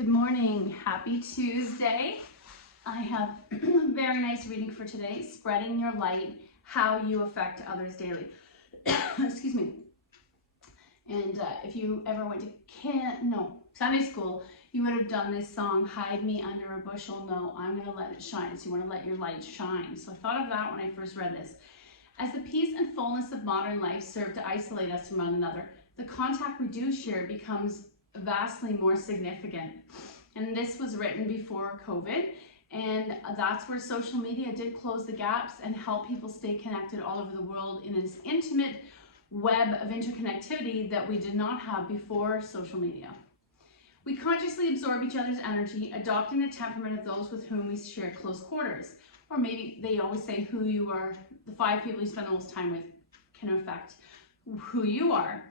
Good morning. Happy Tuesday. I have a very nice reading for today, Spreading Your Light, How You Affect Others Daily. Excuse me. And if you ever went to Sunday school, you would have done this song, Hide Me Under a Bushel. No, I'm going to let it shine. So you want to let your light shine. So I thought of that when I first read this. As the peace and fullness of modern life serve to isolate us from one another, the contact we do share becomes vastly more significant. And this was written before COVID, and that's where social media did close the gaps and help people stay connected all over the world in this intimate web of interconnectivity that we did not have before social media. We consciously absorb each other's energy, adopting the temperament of those with whom we share close quarters. Or maybe they always say who you are, the 5 people you spend the most time with can affect who you are.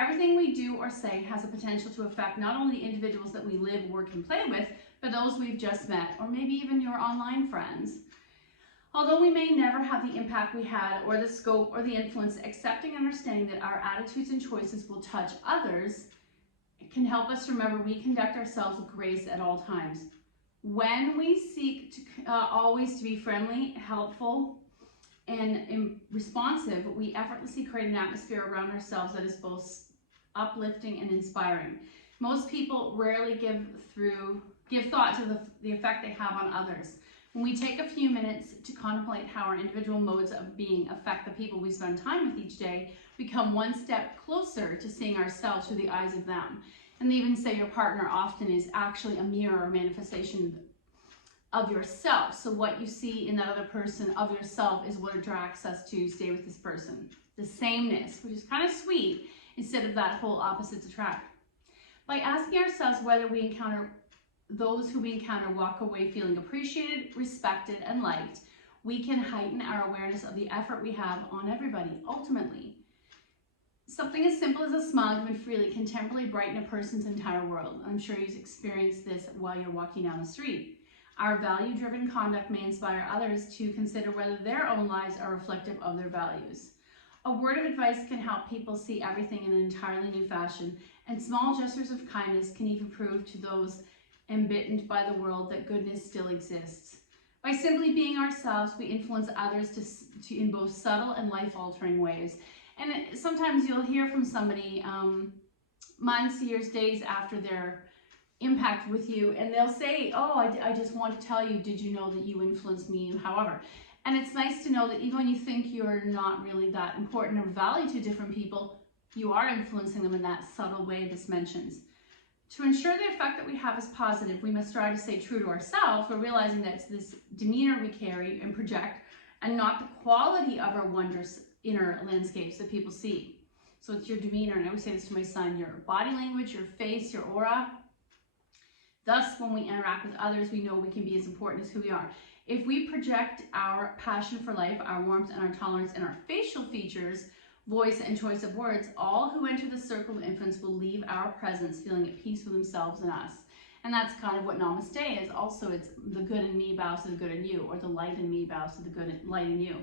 Everything we do or say has a potential to affect not only individuals that we live, work, and play with, but those we've just met, or maybe even your online friends. Although we may never have the impact we had, or the scope, or the influence, accepting and understanding that our attitudes and choices will touch others can help us remember we conduct ourselves with grace at all times. When we seek to always to be friendly, helpful, and responsive, we effortlessly create an atmosphere around ourselves that is both uplifting and inspiring. Most people rarely give thought to the effect they have on others. When we take a few minutes to contemplate how our individual modes of being affect the people we spend time with each day, we come one step closer to seeing ourselves through the eyes of them. And they even say your partner often is actually a mirror or manifestation of yourself. So what you see in that other person of yourself is what attracts us to stay with this person. The sameness, which is kind of sweet, instead of that whole opposites attract. By asking ourselves whether those who we encounter walk away feeling appreciated, respected, and liked, we can heighten our awareness of the effort we have on everybody. Ultimately, something as simple as a smile given freely can temporarily brighten a person's entire world. I'm sure you've experienced this while you're walking down the street. Our value-driven conduct may inspire others to consider whether their own lives are reflective of their values. A word of advice can help people see everything in an entirely new fashion, and small gestures of kindness can even prove to those embittered by the world that goodness still exists. By simply being ourselves, we influence others to in both subtle and life-altering ways. And sometimes you'll hear from somebody months, years, days after their impact with you, and they'll say, oh, I just want to tell you, did you know that you influenced me, however. And it's nice to know that even when you think you're not really that important or valued to different people, you are influencing them in that subtle way this mentions. To ensure the effect that we have is positive, we must try to stay true to ourselves. We're realizing that it's this demeanor we carry and project, and not the quality of our wondrous inner landscapes that people see. So it's your demeanor, and I always say this to my son, your body language, your face, your aura. Thus, when we interact with others, we know we can be as important as who we are. If we project our passion for life, our warmth and our tolerance, and our facial features, voice, and choice of words, all who enter the circle of influence will leave our presence feeling at peace with themselves and us. And that's kind of what Namaste is. Also, it's the good in me bows to the good in you, or the light in me bows to the good light in you.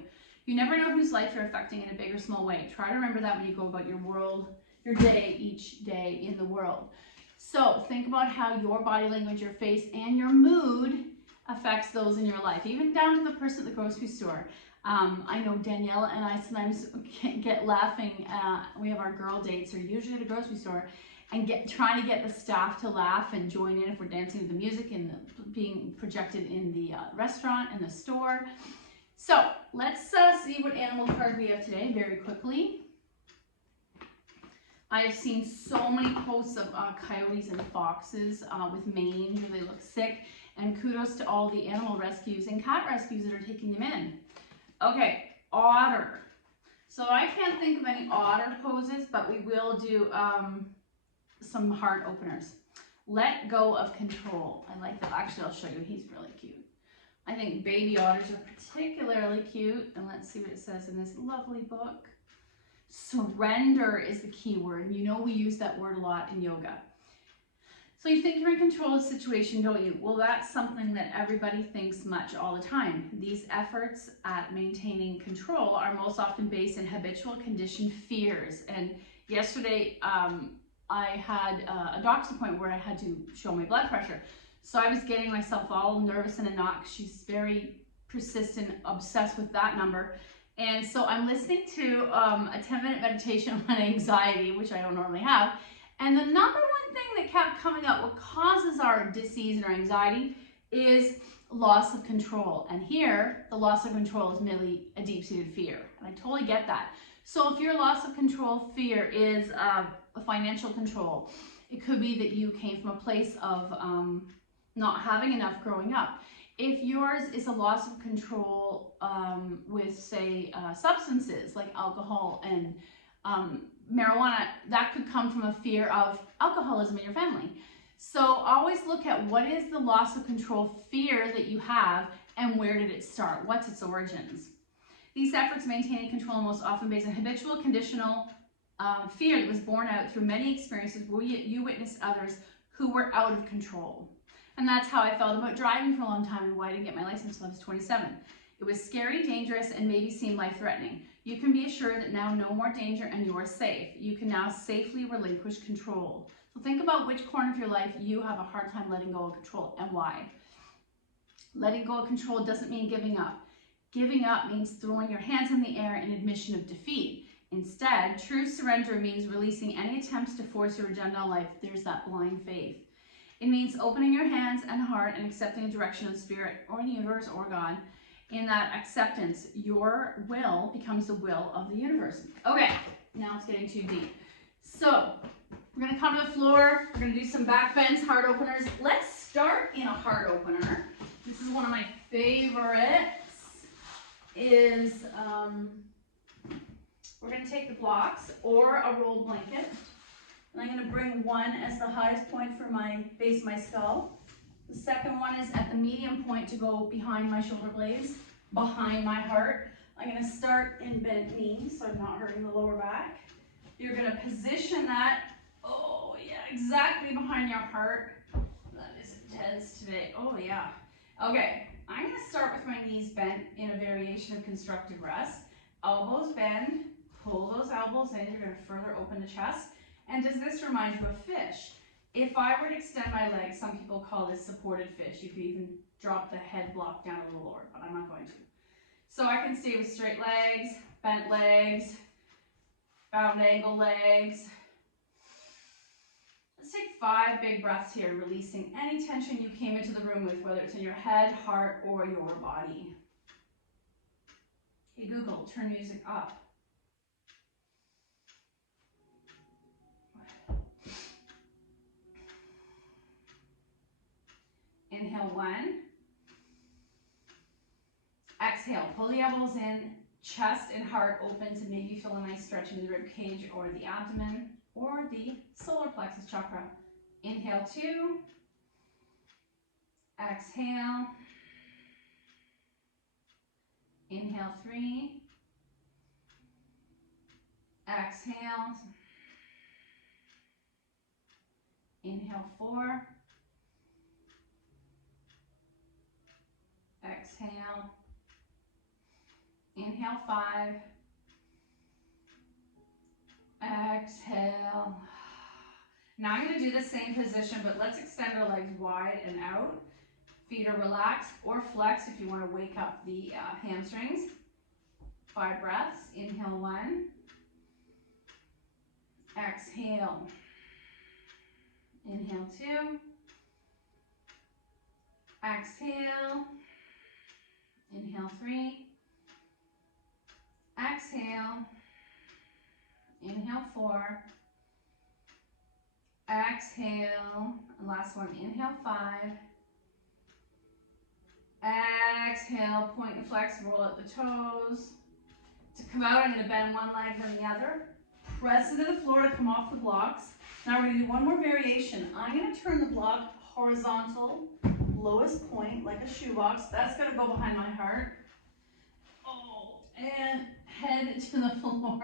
You never know whose life you're affecting in a big or small way. Try to remember that when you go about your day, each day in the world. So think about how your body language, your face, and your mood affects those in your life, even down to the person at the grocery store. I know Danielle and I sometimes get laughing. We have our girl dates, or usually at a grocery store, and trying to get the staff to laugh and join in if we're dancing to the music and being projected in the restaurant and the store. So let's see what animal card we have today very quickly. I have seen so many posts of coyotes and foxes with mange, and they look sick. And kudos to all the animal rescues and cat rescues that are taking them in. Okay, otter. So I can't think of any otter poses, but we will do some heart openers. Let go of control. I like that. Actually, I'll show you. He's really cute. I think baby otters are particularly cute. And let's see what it says in this lovely book. Surrender is the key word. And you know we use that word a lot in yoga. So you think you're in control of the situation, don't you? Well, that's something that everybody thinks much all the time. These efforts at maintaining control are most often based in habitual conditioned fears. And yesterday, I had a doctor's appointment where I had to show my blood pressure. So I was getting myself all nervous in a knot. She's very persistent, obsessed with that number. And so I'm listening to a 10-minute meditation on anxiety, which I don't normally have. And the number one thing that kept coming up, what causes our disease and our anxiety, is loss of control. And here, the loss of control is merely a deep-seated fear. And I totally get that. So if your loss of control fear is a financial control, it could be that you came from a place of not having enough growing up. If yours is a loss of control with, say, substances like alcohol and marijuana, that could come from a fear of alcoholism in your family. So always look at what is the loss of control fear that you have and where did it start? What's its origins? These efforts maintaining control are most often based on habitual, conditional fear that was born out through many experiences where you witnessed others who were out of control. And that's how I felt about driving for a long time and why I didn't get my license until I was 27. It was scary, dangerous, and maybe seemed life-threatening. You can be assured that now no more danger and you are safe. You can now safely relinquish control. So think about which corner of your life you have a hard time letting go of control and why. Letting go of control doesn't mean giving up. Giving up means throwing your hands in the air in admission of defeat. Instead, true surrender means releasing any attempts to force your agenda on life. There's that blind faith. It means opening your hands and heart and accepting the direction of spirit or the universe or God. In that acceptance, your will becomes the will of the universe. Okay, now it's getting too deep. So, we're going to come to the floor. We're going to do some back bends, heart openers. Let's start in a heart opener. This is one of my favorites. We're going to take the blocks or a rolled blanket. And I'm going to bring one as the highest point for my base of my skull. The second one is at the medium point to go behind my shoulder blades, behind my heart. I'm going to start in bent knee, so I'm not hurting the lower back. You're going to position that, oh yeah, exactly behind your heart. That is intense today. Oh yeah. Okay, I'm going to start with my knees bent in a variation of constructive rest. Elbows bend, pull those elbows in. You're going to further open the chest. And does this remind you of fish? If I were to extend my legs, some people call this supported fish. You could even drop the head block down a little lower, but I'm not going to. So I can stay with straight legs, bent legs, bound angle legs. Let's take 5 big breaths here, releasing any tension you came into the room with, whether it's in your head, heart, or your body. Hey Google, turn music up. Inhale 1. Exhale, pull the elbows in, chest and heart open to maybe feel a nice stretch in the rib cage or the abdomen or the solar plexus chakra. Inhale 2. Exhale. Inhale 3. Exhale. Inhale 4. Exhale. Inhale 5. Exhale. Now I'm going to do the same position, but let's extend our legs wide and out. Feet are relaxed or flexed if you want to wake up the hamstrings. 5 breaths. Inhale 1. Exhale. Inhale 2. Exhale. Inhale 3. Exhale. Inhale 4. Exhale. And last one, inhale 5. Exhale, point and flex, roll up the toes. To come out, I'm going to bend one leg then the other. Press into the floor to come off the blocks. Now we're going to do one more variation. I'm going to turn the block horizontal, lowest point, like a shoebox. That's going to go behind my heart. Oh, and head to the floor.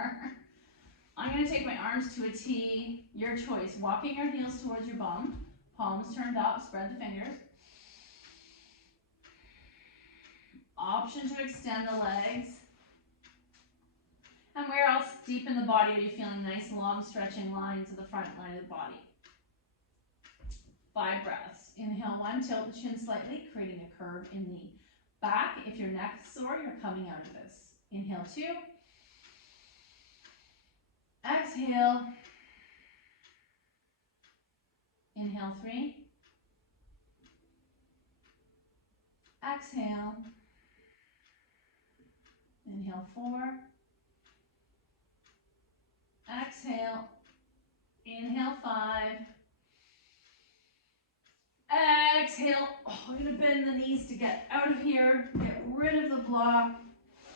I'm going to take my arms to a T, your choice. Walking your heels towards your bum, palms turned up, spread the fingers. Option to extend the legs. And where else deep in the body are you feeling nice long stretching lines of the front line of the body? 5 breaths. Inhale 1, tilt the chin slightly, creating a curve in the back. If your neck's sore, you're coming out of this. Inhale 2. Exhale. Inhale 3. Exhale. Inhale 4. Exhale. Inhale 5. Exhale. Oh, we're going to bend the knees to get out of here. Get rid of the block.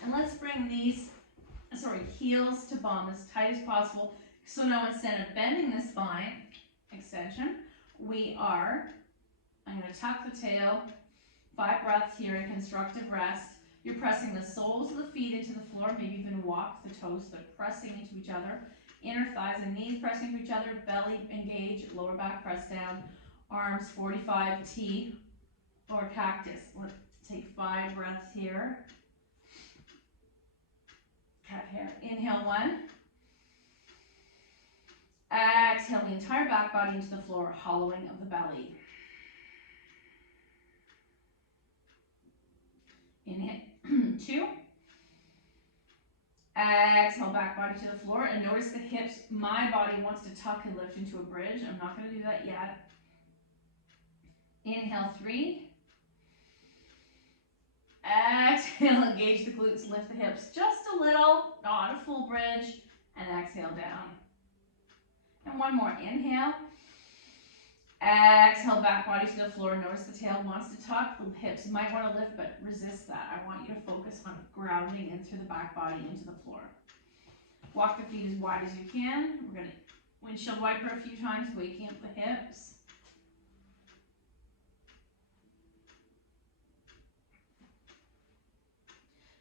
And let's bring these, heels to bum as tight as possible. So now instead of bending the spine, extension, I'm going to tuck the tail. 5 breaths here in constructive rest. You're pressing the soles of the feet into the floor. Maybe even walk the toes so they're pressing into each other. Inner thighs and knees pressing to each other. Belly engage. Lower back press down. Arms 45 T or cactus. Let's take 5 breaths here. Cat hair. Inhale 1. Exhale the entire back body into the floor, hollowing of the belly. Inhale 2. Exhale back body to the floor, and notice the hips. My body wants to tuck and lift into a bridge. I'm not going to do that yet. Inhale 3. Exhale, engage the glutes, lift the hips just a little, not a full bridge, and exhale down. And one more, inhale. Exhale, back body to the floor. Notice the tail wants to tuck, the hips might want to lift, but resist that. I want you to focus on grounding in through the back body into the floor. Walk the feet as wide as you can. We're going to windshield wiper a few times, waking up the hips.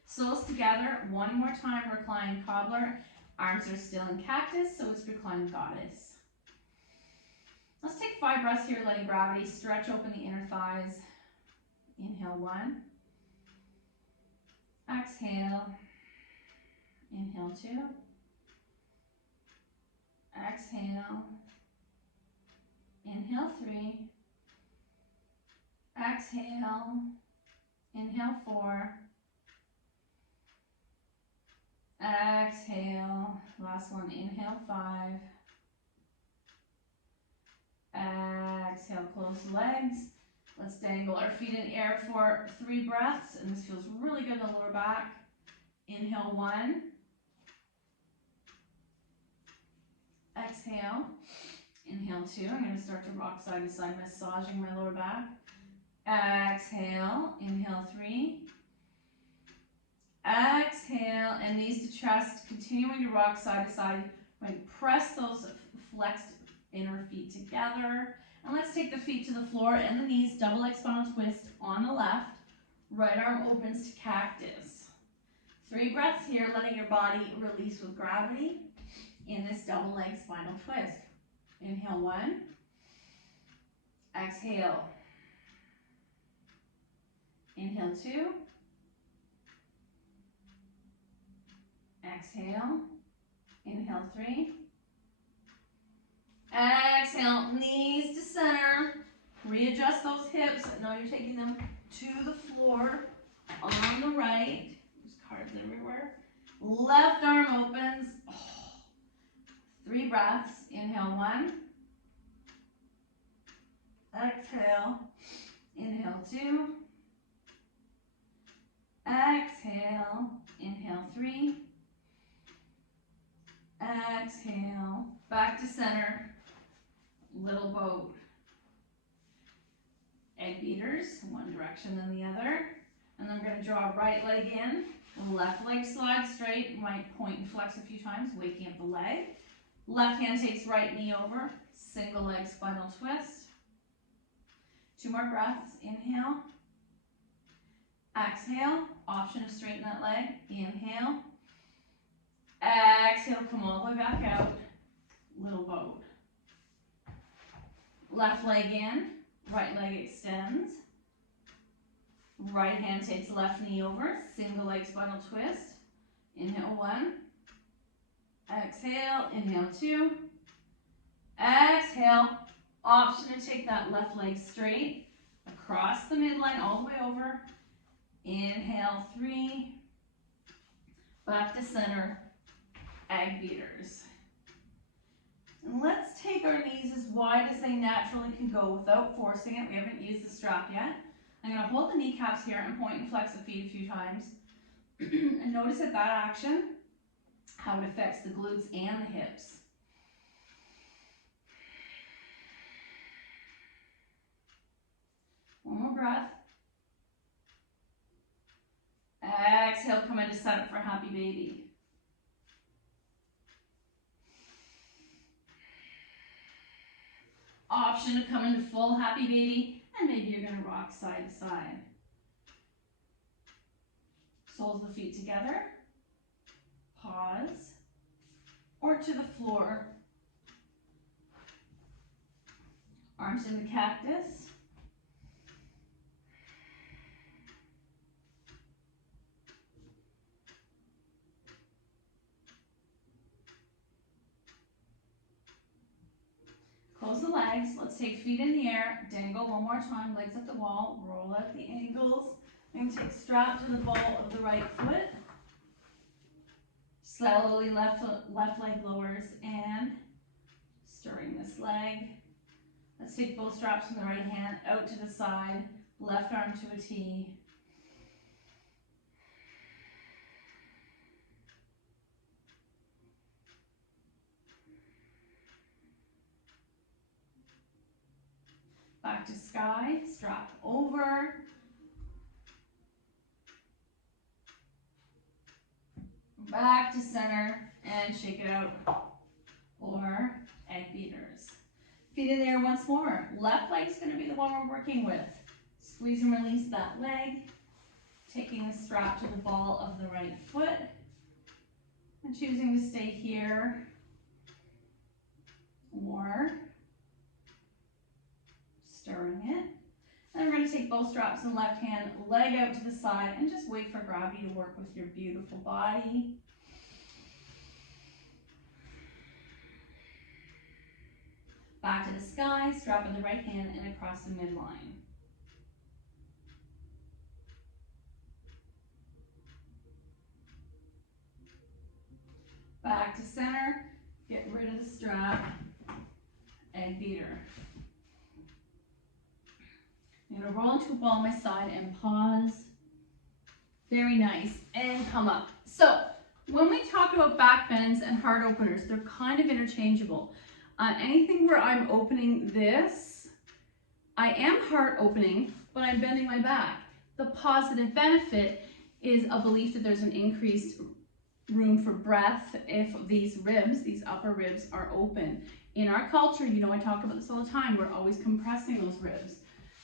Soles together, one more time, recline cobbler. Arms are still in cactus, so it's reclined goddess. Let's take 5 breaths here, letting gravity stretch open the inner thighs. Inhale 1. Exhale. Inhale 2. Exhale. Inhale 3. Exhale. Inhale 4. Exhale. Last one, inhale 5. Exhale, close the legs. Let's dangle our feet in the air for 3 breaths, and this feels really good in the lower back. Inhale 1. Exhale. Inhale 2. I'm going to start to rock side to side, massaging my lower back. Exhale. Inhale 3. Exhale, and knees to chest, continuing to rock side to side. Press those flexed inner feet together. And let's take the feet to the floor and the knees, double leg spinal twist on the left. Right arm opens to cactus. 3 breaths here, letting your body release with gravity in this double leg spinal twist. Inhale 1. Exhale. Inhale 2. Exhale. Inhale 3. Exhale, knees to center. Readjust those hips. Now you're taking them to the floor on the right. There's cards everywhere. Left arm opens. 3 breaths. Inhale 1. Exhale. Inhale 2. Exhale. Inhale 3. Exhale. Back to center. Little boat. Egg beaters, one direction then the other. And then we're going to draw right leg in. Left leg slides straight. Might point and flex a few times, waking up the leg. Left hand takes right knee over. Single leg spinal twist. 2 more breaths. Inhale. Exhale. Option to straighten that leg. Inhale. Exhale. Come all the way back out. Little boat. Left leg in. Right leg extends. Right hand takes left knee over. Single leg spinal twist. Inhale 1. Exhale, inhale 2. Exhale, option to take that left leg straight across the midline all the way over. Inhale 3. Back to center, egg beaters. And let's take our knees as wide as they naturally can go without forcing it. We haven't used the strap yet. I'm going to hold the kneecaps here and point and flex the feet a few times. And notice at that action, how it affects the glutes and the hips. One more breath. Exhale, come into setup for happy baby. Option to come into full happy baby, and maybe you're going to rock side to side. Soles of the feet together. Pause. Or to the floor. Arms in the cactus. Close the legs. Let's take feet in the air. Dangle one more time. Legs up the wall. Roll out the ankles. And take strap to the ball of the right foot. Slowly left leg lowers and stirring this leg. Let's take both straps from the right hand out to the side. Left arm to a T. Back to sky, strap over. Back to center and shake it out. Or egg beaters. Feet in the air once more. Left leg's going to be the one we're working with. Squeeze and release that leg. Taking the strap to the ball of the right foot. And choosing to stay here. Or stirring it. Then we're going to take both straps in the left hand, leg out to the side, and just wait for gravity to work with your beautiful body. Back to the sky, strap in the right hand and across the midline. Back to center, get rid of the strap, egg beater. I'm going to roll into a ball on my side and pause. Very nice. And come up. So when we talk about back bends and heart openers, they're kind of interchangeable. Anything where I'm opening this, I am heart opening, but I'm bending my back. The positive benefit is a belief that there's an increased room for breath if these ribs, these upper ribs, are open. In our culture, you know I talk about this all the time, we're always compressing those ribs.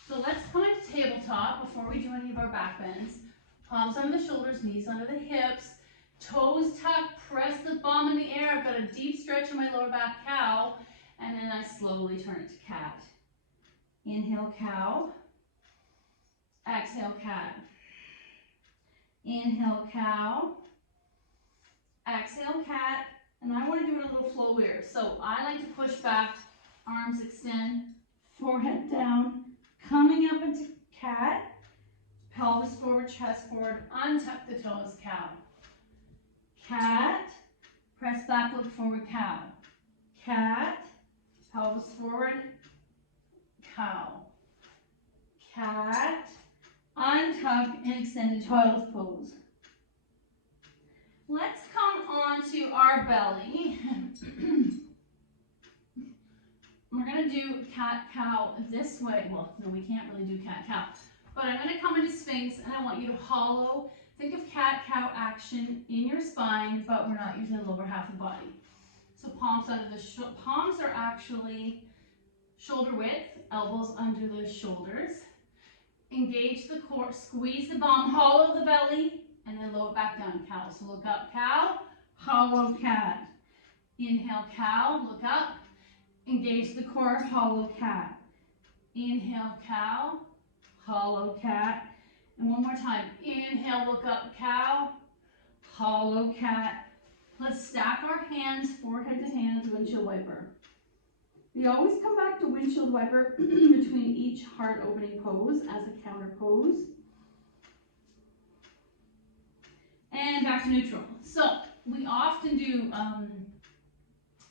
So let's come into tabletop before we do any of our back bends. Palms under the shoulders, knees under the hips, toes tucked, press the bum in the air. I've got a deep stretch in my lower back, cow, and then I slowly turn it to cat. Inhale, cow. Exhale, cat. Inhale, cow. Exhale, cat. And I want to do it a little flowier. So I like to push back, arms extend, forehead down, coming up into cat, pelvis forward, chest forward, untuck the toes, cow. Cat, press back, look forward, cow. Cat, pelvis forward, cow. Cat, untuck and extended child's pose. Let's come on to our belly. We're going to do cat-cow this way. Well, no, we can't really do cat-cow. But I'm going to come into Sphinx, and I want you to hollow. Think of cat-cow action in your spine, but we're not using the lower half of the body. So palms under the palms are actually shoulder width, elbows under the shoulders. Engage the core, squeeze the bum, hollow the belly, and then lower it back down, cow. So look up, cow, hollow cat. Inhale, cow, look up. Engage the core, hollow cat. Inhale, cow, hollow cat. And one more time. Inhale, look up, cow, hollow cat. Let's stack our hands, forehead to hands, windshield wiper. We always come back to windshield wiper between each heart opening pose as a counter pose. And back to neutral. So we often do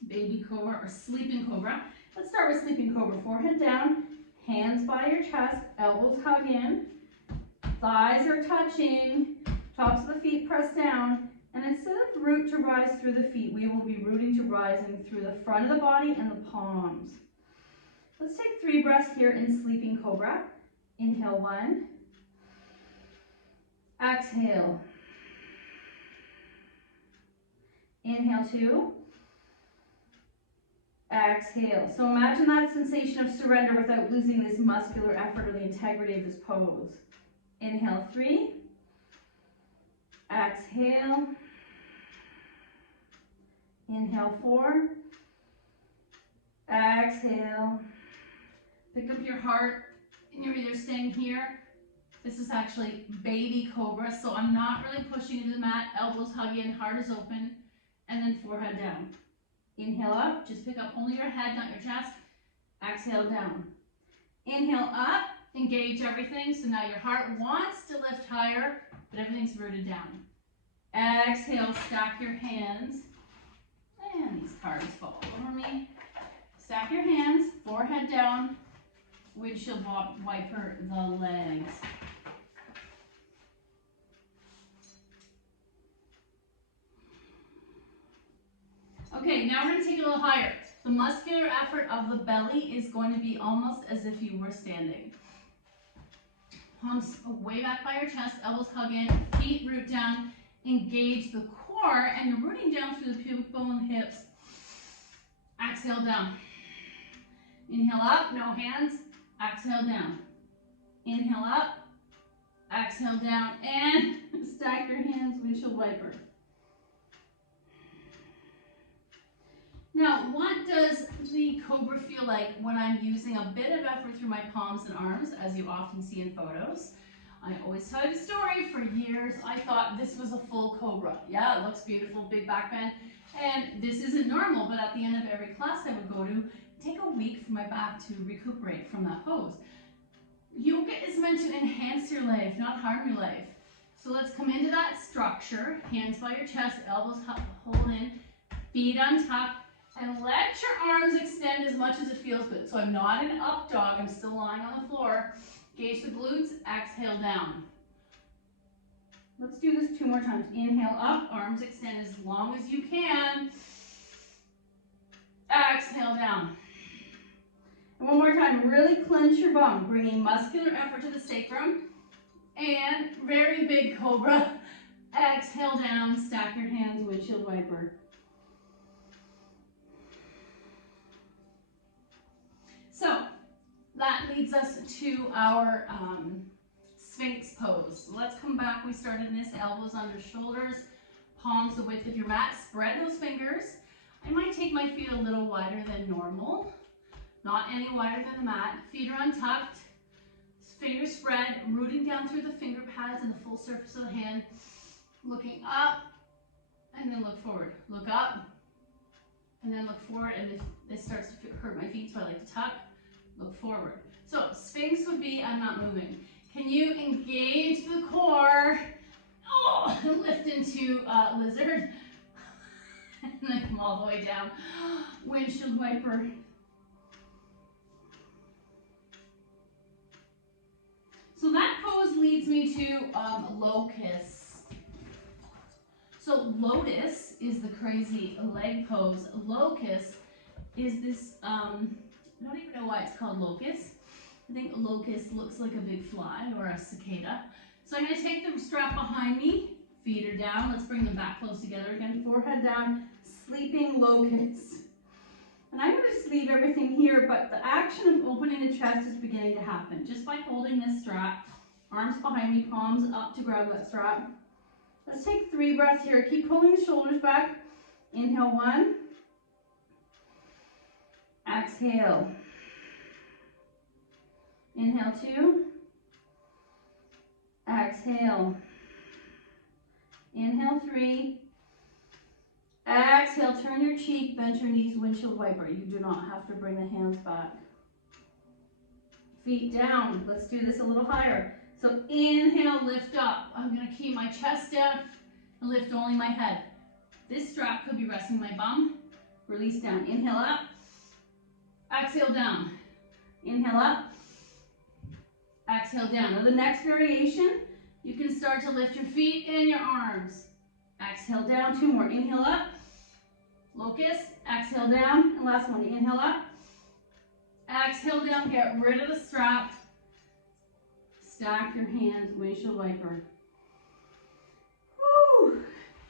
baby cobra or sleeping cobra. Let's start with sleeping cobra. Forehead down, hands by your chest, elbows hug in, thighs are touching, tops of the feet press down, and instead of root to rise through the feet, we will be rooting to rising through the front of the body and the palms. Let's take 3 breaths here in sleeping cobra. Inhale 1, exhale. Inhale 2, exhale. So imagine that sensation of surrender without losing this muscular effort or the integrity of this pose. Inhale 3, exhale. Inhale 4, exhale. Pick up your heart and you're either staying here. This is actually baby cobra, so I'm not really pushing into the mat. Elbows hug in, heart is open, and then forehead down. Inhale up, just pick up only your head, not your chest. Exhale down. Inhale up, engage everything. So now your heart wants to lift higher, but everything's rooted down. Exhale, stack your hands. And these cards fall over me. Stack your hands, forehead down, windshield wiper the legs. Okay, now we're going to take it a little higher. The muscular effort of the belly is going to be almost as if you were standing. Palms way back by your chest, elbows hug in, feet root down, engage the core, and you're rooting down through the pubic bone, hips. Exhale down. Inhale up, no hands, exhale down. Inhale up, exhale down, and stack your hands, windshield wiper. Now, what does the cobra feel like when I'm using a bit of effort through my palms and arms, as you often see in photos? I always tell you the story. For years, I thought this was a full cobra. Yeah, it looks beautiful, big back bend. And this isn't normal, but at the end of every class I would go to, take a week for my back to recuperate from that pose. Yoga is meant to enhance your life, not harm your life. So let's come into that structure. Hands by your chest, elbows hold in, feet untucked. And let your arms extend as much as it feels good. So I'm not in up dog, I'm still lying on the floor. Engage the glutes, exhale down. Let's do this 2 more times. Inhale up, arms extend as long as you can. Exhale down. And one more time, really clench your bum, bringing muscular effort to the sacrum. And very big cobra. Exhale down, stack your hands, windshield wiper. So that leads us to our Sphinx pose. So let's come back. We started in this, elbows under shoulders, palms the width of your mat. Spread those fingers. I might take my feet a little wider than normal, not any wider than the mat. Feet are untucked, fingers spread, rooting down through the finger pads and the full surface of the hand. Looking up, and then look forward. Look up, and then look forward, and if this starts to hurt my feet, so I like to tuck. Look forward. So Sphinx would be, I'm not moving. Can you engage the core? Oh, and lift into lizard. And then come all the way down. Windshield wiper. So that pose leads me to locust. So lotus is the crazy leg pose. Locust is this, I don't even know why it's called locust. I think a locust looks like a big fly or a cicada. So I'm going to take the strap behind me, feet are down. Let's bring them back close together again. Forehead down, sleeping locust. And I'm going to just leave everything here, but the action of opening the chest is beginning to happen just by holding this strap. Arms behind me, palms up to grab that strap. Let's take 3 breaths here. Keep pulling the shoulders back. Inhale 1. Exhale. Inhale 2. Exhale. Inhale 3. turn your cheek, bend your knees, windshield wiper. You do not have to bring the hands back. Feet down. Let's do this a little higher. So inhale, lift up. I'm going to keep my chest down and lift only my head. This strap could be resting my bum. Release down. Inhale up. Exhale down. Inhale up. Exhale down. Now the next variation, you can start to lift your feet and your arms. Exhale down. 2 more. Inhale up. Locust. Exhale down. And last one. Inhale up. Exhale down. Get rid of the strap. Stack your hands. Windshield wiper. Woo.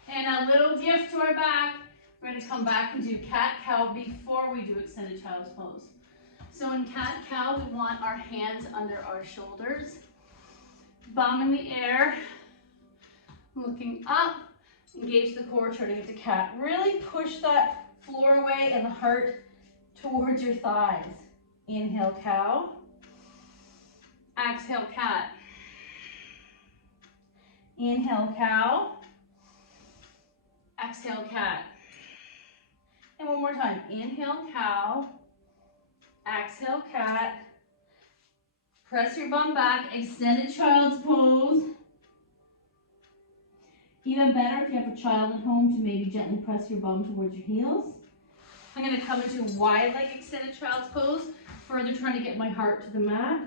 And a little gift to our back. We're going to come back and do cat-cow before we do extended child's pose. So in cat-cow, we want our hands under our shoulders. Bum in the air. Looking up. Engage the core, turning into cat. Really push that floor away and the heart towards your thighs. Inhale, cow. Exhale, cat. Inhale, cow. Exhale, cat. And one more time. Inhale, cow. Exhale, cat. Press your bum back. Extended child's pose. Even better if you have a child at home to maybe gently press your bum towards your heels. I'm going to come into wide leg extended child's pose. Further trying to get my heart to the mat.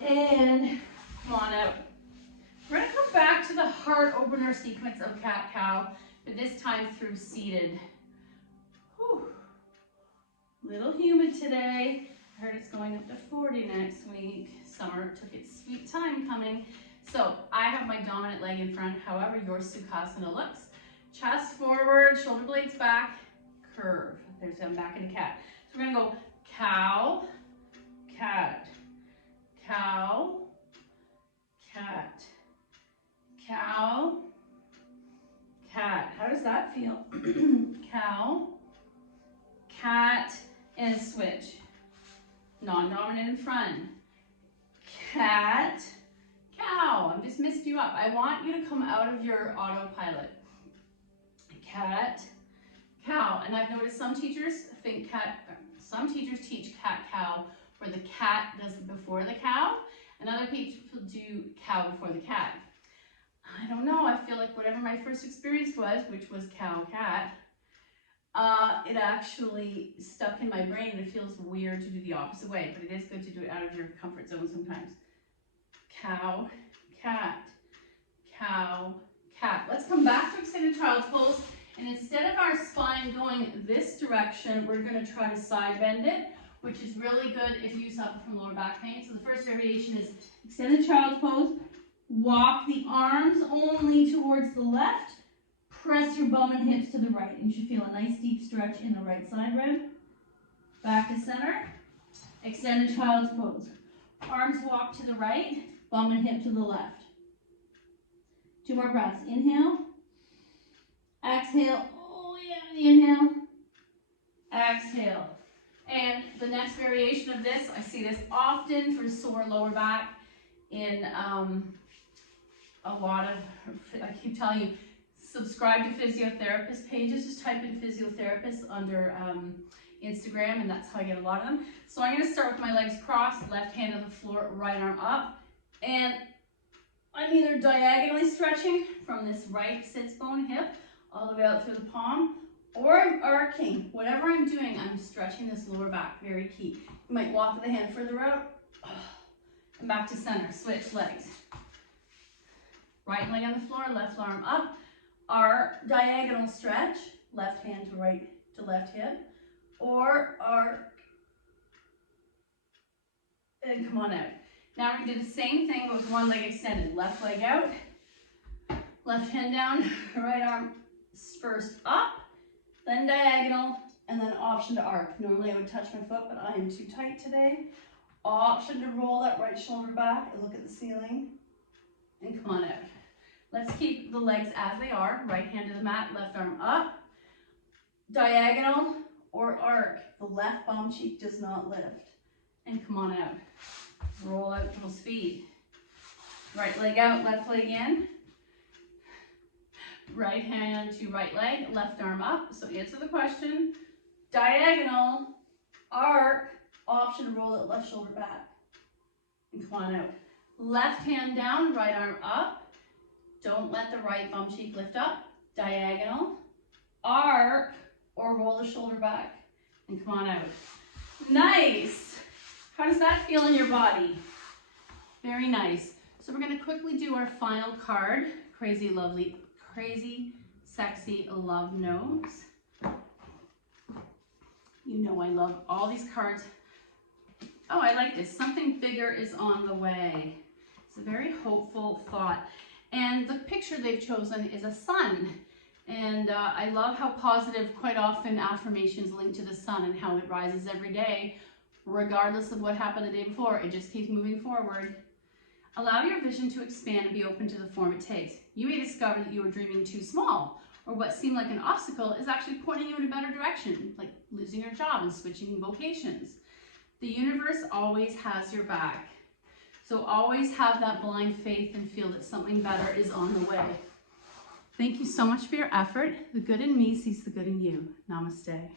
And come on out. We're going to come back to the heart opener sequence of cat-cow, but this time through seated. Whew. Little humid today. I heard it's going up to 40 next week. Summer took its sweet time coming. So I have my dominant leg in front, however your Sukhasana looks. Chest forward, shoulder blades back, curve. There's them back into cat. So we're gonna go cow, cat, cow, cat, cow, cat. How does that feel? Cow, cat, and switch. Non-dominant in front. Cat, cow. I just missed you up. I want you to come out of your autopilot. Cat, cow. And I've noticed some teachers teach cat, cow, where the cat does it before the cow, and other people do cow before the cat. I don't know. I feel like whatever my first experience was, which was cow, cat, it actually stuck in my brain, and it feels weird to do the opposite way, but it is good to do it out of your comfort zone sometimes. Cow, cat, cow, cat. Let's come back to extended child's pose, and instead of our spine going this direction, we're going to try to side bend it, which is really good if you suffer from lower back pain. So the first variation is extended child's pose. Walk the arms only towards the left. Press your bum and hips to the right. You should feel a nice deep stretch in the right side rib. Back to center. Extended child's pose. Arms walk to the right, bum and hip to the left. 2 more breaths. Inhale. Exhale. Oh yeah, inhale. Exhale. And the next variation of this, I see this often for sore lower back in a lot of, I keep telling you, subscribe to physiotherapist pages. Just type in physiotherapist under Instagram, and that's how I get a lot of them. So I'm going to start with my legs crossed, left hand on the floor, right arm up. And I'm either diagonally stretching from this right sits bone hip all the way out through the palm, or I'm arcing. Whatever I'm doing, I'm stretching this lower back, very key. You might walk the hand further out, and back to center, switch legs. Right leg on the floor, left arm up. Our diagonal stretch, left hand to right to left hip, or arc, and come on out. Now we're going to do the same thing but with one leg extended. Left leg out, left hand down, right arm first up, then diagonal, and then option to arc. Normally I would touch my foot, but I am too tight today. Option to roll that right shoulder back and look at the ceiling, and come on out. Let's keep the legs as they are. Right hand to the mat, left arm up, diagonal or arc. The left bum cheek does not lift. And come on out. Roll out those feet. Right leg out, left leg in. Right hand to right leg, left arm up. So answer the question. Diagonal, arc, option roll it left shoulder back. And come on out. Left hand down, right arm up. Don't let the right bum cheek lift up. Diagonal, arc, or roll the shoulder back. And come on out. Nice. How does that feel in your body? Very nice. So we're going to quickly do our final card. Crazy, lovely, crazy, sexy love nose. You know I love all these cards. Oh, I like this. Something bigger is on the way. It's a very hopeful thought. And the picture they've chosen is a sun. And I love how positive, quite often, affirmations link to the sun and how it rises every day, regardless of what happened the day before. It just keeps moving forward. Allow your vision to expand and be open to the form it takes. You may discover that you are dreaming too small, or what seemed like an obstacle is actually pointing you in a better direction, like losing your job and switching vocations. The universe always has your back. So always have that blind faith and feel that something better is on the way. Thank you so much for your effort. The good in me sees the good in you. Namaste.